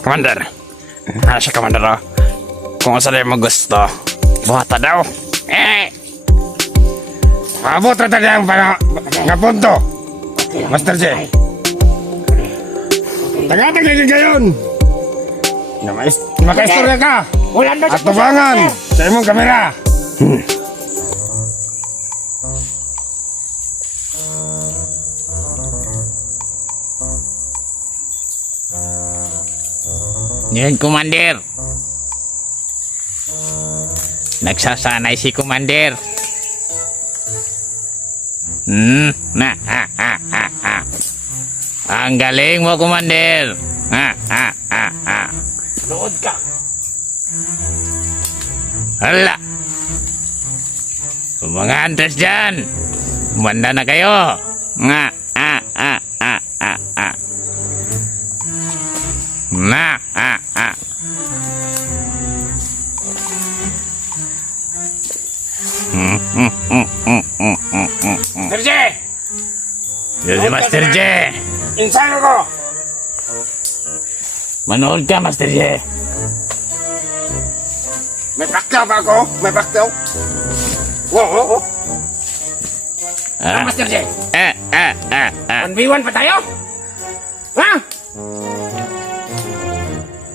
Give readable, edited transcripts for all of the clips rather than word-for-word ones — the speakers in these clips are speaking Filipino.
Commander. Ano siya, Commander, oh? Kung saan mo gusto, buhata daw. Abot na tayo nga punto. Master J. Tagatag na gayon. Makaistorya ka. At tubangan sa imong kamera. Yan, Commander. Nagsasanay si Commander. Ang galing mo, Commander. Nood ka. Hala. Mga antes dyan. Umanda na kayo. Master J. Yan si Master J. Insano ko. Manood ka, Master J. May paktaw ba ako? May paktaw? Oo. Master J. 1v1 pa tayo? Ha?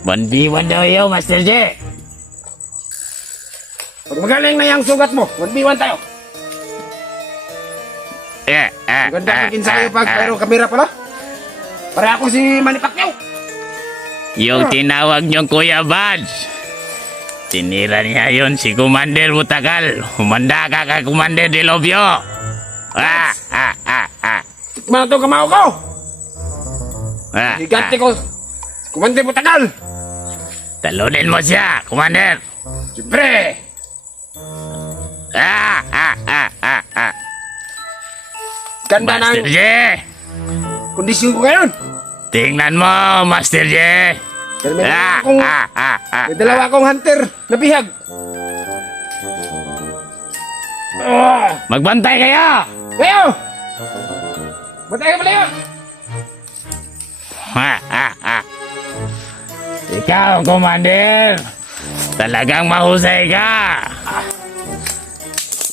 1v1 daw yun, Master J. Pag magaling na yung sugat mo, 1v1 tayo. Ganda kong kinsayo pag mayroong kamera pala. Para ako si Manny Pacquiao. Yung tinawag niyong Kuya Badge. Tinira niya yun si Commander Butagal. Humanda ka kay Commander Delobio. Tikman ito kamao ko. Higante ko. Kumande mo tagal. Talunin mo siya, Commander. Siyempre. Ganda ng Master J. kondisyon ko ngayon. Tingnan mo, Master J. Dahil may dalawa akong hunter na bihag. Magbantay kayo. Kayo! Batay ka pala yun! Ikaw, Commander. Talagang mahusay ka.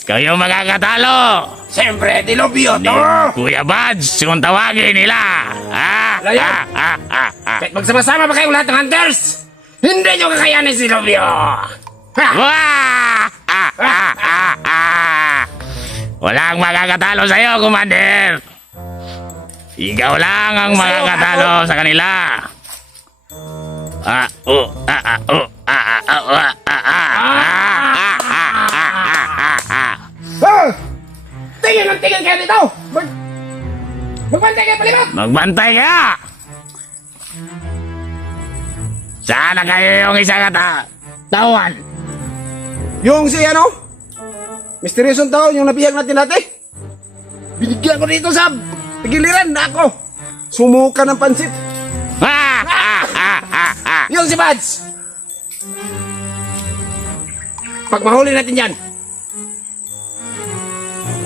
Ikaw yung makakatalo. Siyempre, Delobio to! Kuya Badge, kung tawagin nila. Layan! Kahit magsama-sama pa kayong lahat ng hunters, hindi nyo kakayanin si Delobio! Walang makakatalo sa'yo, Commander. Ikaw lang ang makakatalo sa kanila. Tingin ang tingin kayo dito! Magbantay kayo palibot! Magbantay ka! Sana kayo yung isang tawan. Yung si ano? Misteryoso tao, yung nabihag natin dati. Binigyan ko dito sa pagiliran na ako. Sumuka ng pansit. Yung si Bads. Pag mahuli natin yan,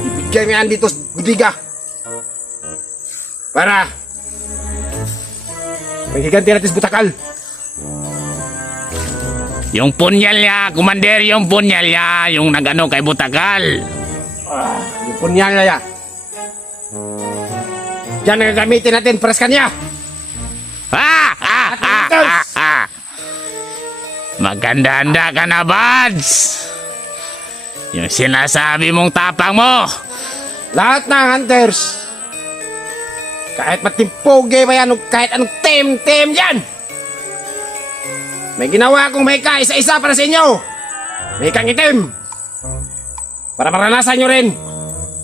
ibigay mo yan dito sa budiga. Para maghiganti natin sa butakal. Yung punyal niya, Commander, yung punyal niya, yung nagano kay Butagal. Yung punyal na yan. Yan ang gagamitin natin para sa kanya. Maganda-handa ka na, Bads. Yung sinasabi mong tapang mo. Lahat ng hunters, kahit matimpoge ba yan, o kahit anong tem yan, may ginawa akong may isa-isa para sa inyo. May kang itim. Para maranasan nyo rin.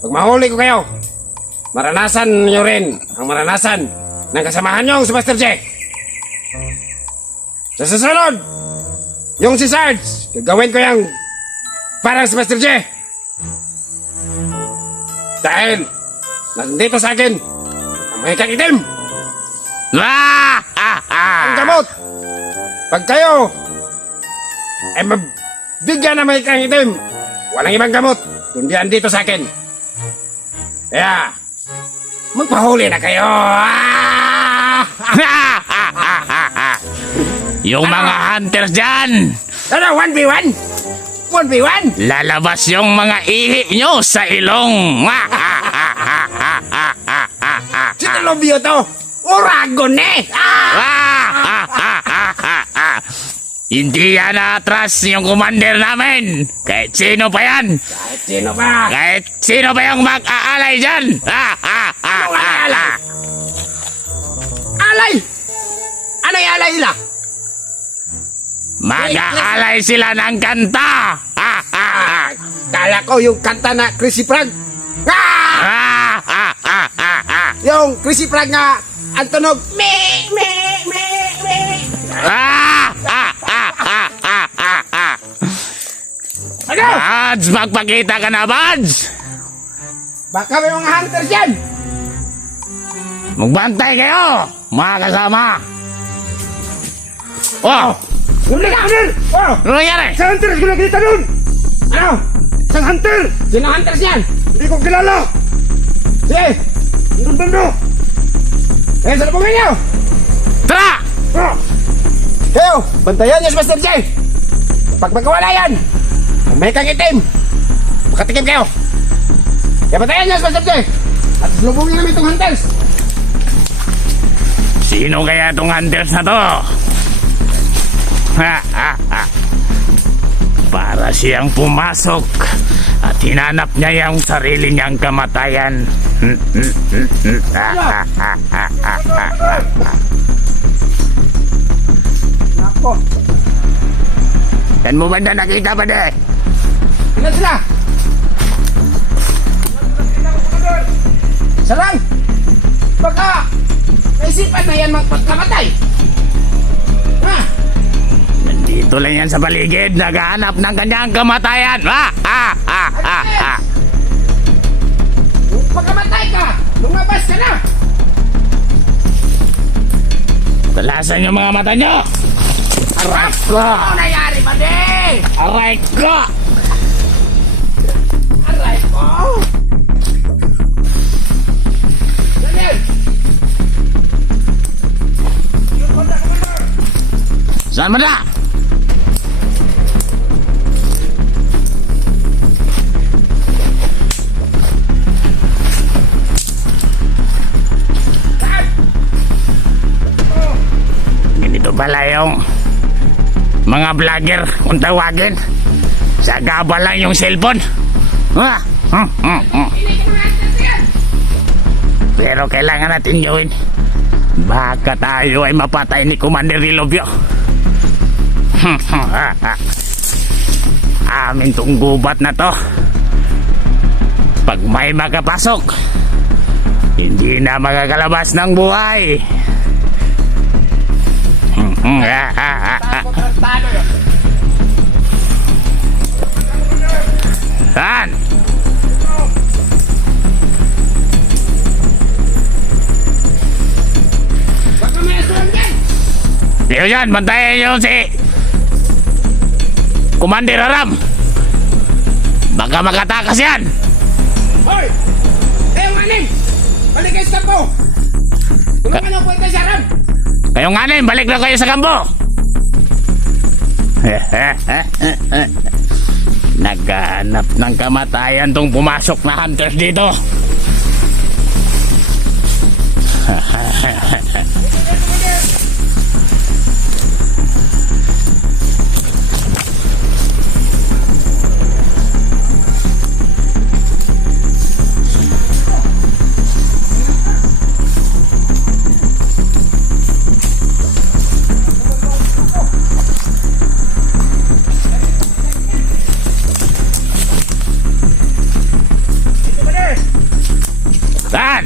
Pag mahuli ko kayo, maranasan nyo rin ang maranasan ng kasamahan nyo sa Master J. Sa susunod, yung si Sarge, gagawin ko yung parang si Master J. Dahil, nandito sa akin, ang may kang itim. Ang gamot. Pag kayo ay mabigyan na may kang itim, walang ibang gamot, kundi andito sa akin. Kaya, magpahuli na kayo. Yung mga hunters dyan, Ano, 1v1? 1v1? lalabas yung mga ihi nyo sa ilong. Sinalobyo to! Uragon eh! Hindi yan atras yung commander namin. Kahit sino pa yan. Kahit sino ba? Kahit sino ba yung mag-aalay dyan. Anong alay? Alay! Ano yung alay nila? Mag-aalay sila ng kanta. Kala ko yung kanta na Chrissy Frog. Yung Chrissy Frog nga ang tunog me. Ano? Bads, magpakita ka na, Bads. Baka may mga hunters yan. Magbantay kayo, mga kasama. Oh, Huli ka, hunter! Oh! ano nangyari? Isang hunters ko nakita dun! Ano? Isang hunter! Sino hunters yan? Hindi ko kilala! Sige! Ang bando! Eh, sa labungan niyo! Tara! Oh! Kayo! Bantayan niyo si Master J! Pag magkawala yan, kung may kang itim, makatikim kayo! Kaya bantayan niyo si Master J! At lubungin namin itong hunters! Sino kaya itong hunters na to? Para siyang pumasok at hinanap niya yung sarili niyang kamatayan. Nako! Yan mo banda nakita ba de? Ilan sila? Sarang! Baka naisipan na yan magpagkamatay! Ha? Nandito lang yan sa paligid, naghahanap ng kanyang kamatayan. Kung pagkamatay ka, lumabas ka na! Talasan yung mga mata nyo. Aray ko! Ano nangyari ba di? Aray ko! Aray ko! Daniel! Saan mo na? Ganito pala yung mga vlogger kung tawagin. Sa gaba lang yung cellphone. Pero kailangan natin gawin. Baka tayo ay mapatay ni Commander Rilobio. Amin tong gubat na to. Pag may makapasok, hindi na makakalabas ng buhay. Saan? Baka may asuran yan! Diyo dyan, bantayan nyo si Commander Aram. Baka makatakas yan. Hoy! Kayo maning! Balik kayo sa kampo! Tulungan ang puwenta si Aram! Kayong anim, balik na kayo sa kampo. Naghahanap ng kamatayan tong pumasok na hunters dito. Saan?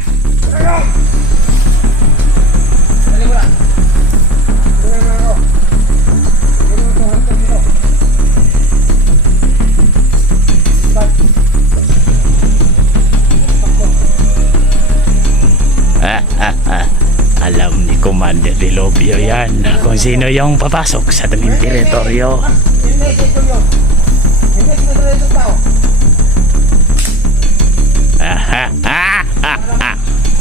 Alam ni Commander Rilobio yan kung sino yung papasok sa taming teritoryo. Hindi si Tulio! Hindi si Tulio itong tao! Ayun!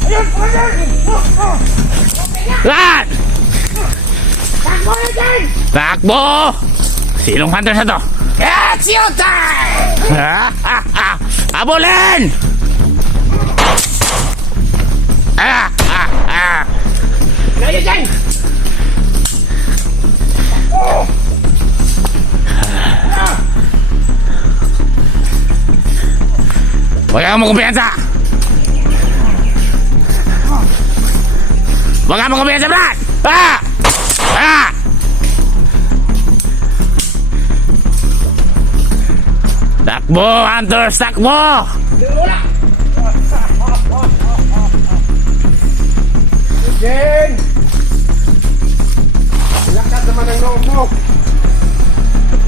Ayun! Saan? Takbo! Takbo! Sinong hunter sa to? It's your time! Abulin! Kaya dyan! Huwag kang kumpiyansa! Huwag kang kumpiyansa, Brad! Takbo, hunters! Takbo! Jen! Lakas naman ang loob mo.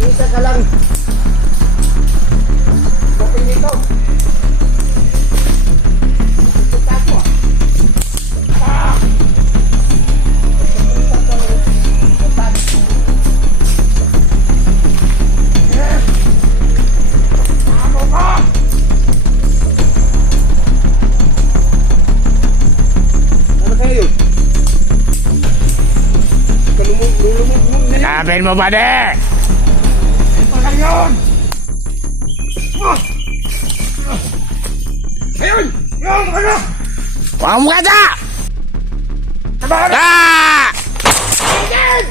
Isa ka lang. Koping nito. Tutak mo. Ano kayo? Lulumog na lang. Kapin mo ba, de? Ito lang yun! Ayun! Yun! Ano? Huwag mo kata! Tabahan na! Ayun!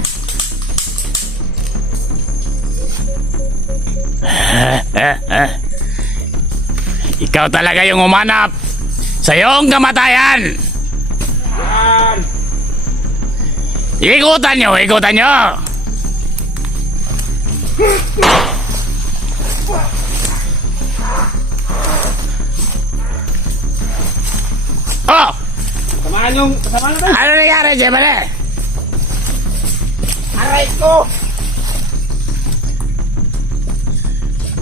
Ikaw talaga yung umanap sa iyong kamatayan! Yan! Ikutan nyo! Ikutan nyo! Oh! Samahan yung... Samahan na ba? Ano nangyari, Jemale? Aray ko!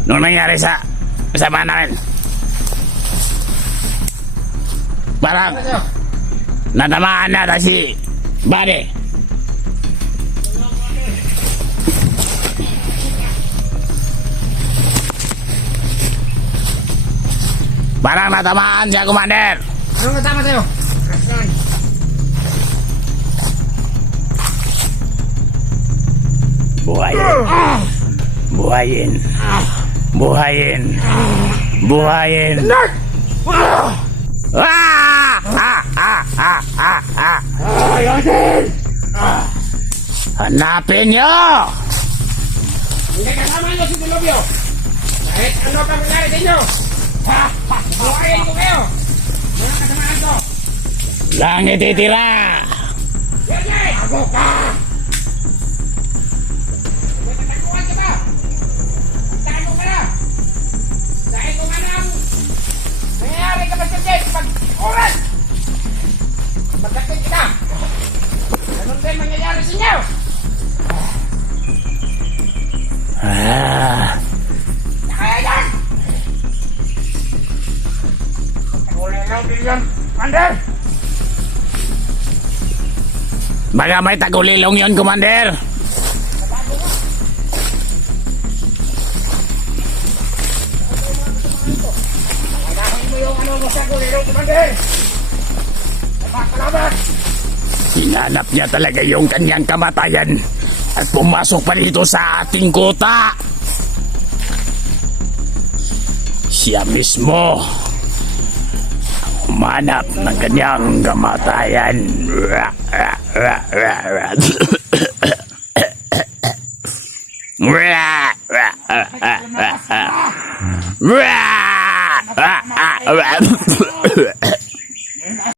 Nung nangyari sa kasama namin? Parang Ano? natamaan na si Buddy. Parang natamaan siya, Commander. Anong natama sa'yo? Yan. Buhayin. Buhayin. Buhayin. Buhayin. Nerd! Ayun! Hanapin nyo! Hindi kasama nyo si Dilobio! Kahit ano pa mangyari sa inyo! Buhayin ko kayo! Mga kasamaan ko! Langit itira! Yay! Ako ka! May katakuhan ka ba? Puntahan mo ka na! Dahil kung ano ang nangyayari ka ba sa Jen pag oras! Magkakit kita! Ganun din mangyayari sa inyo! Kaya yan! Kulay lang din yan, Commander! Baka may tagulilong yon, Commander. Kailangan mo yung ano mo sa kulay lang, Commander! Napakalaban! Hinanap niya talaga yung kanyang kamatayan at pumasok pa dito sa ating kota. Siya mismo ang umanap ng kanyang kamatayan.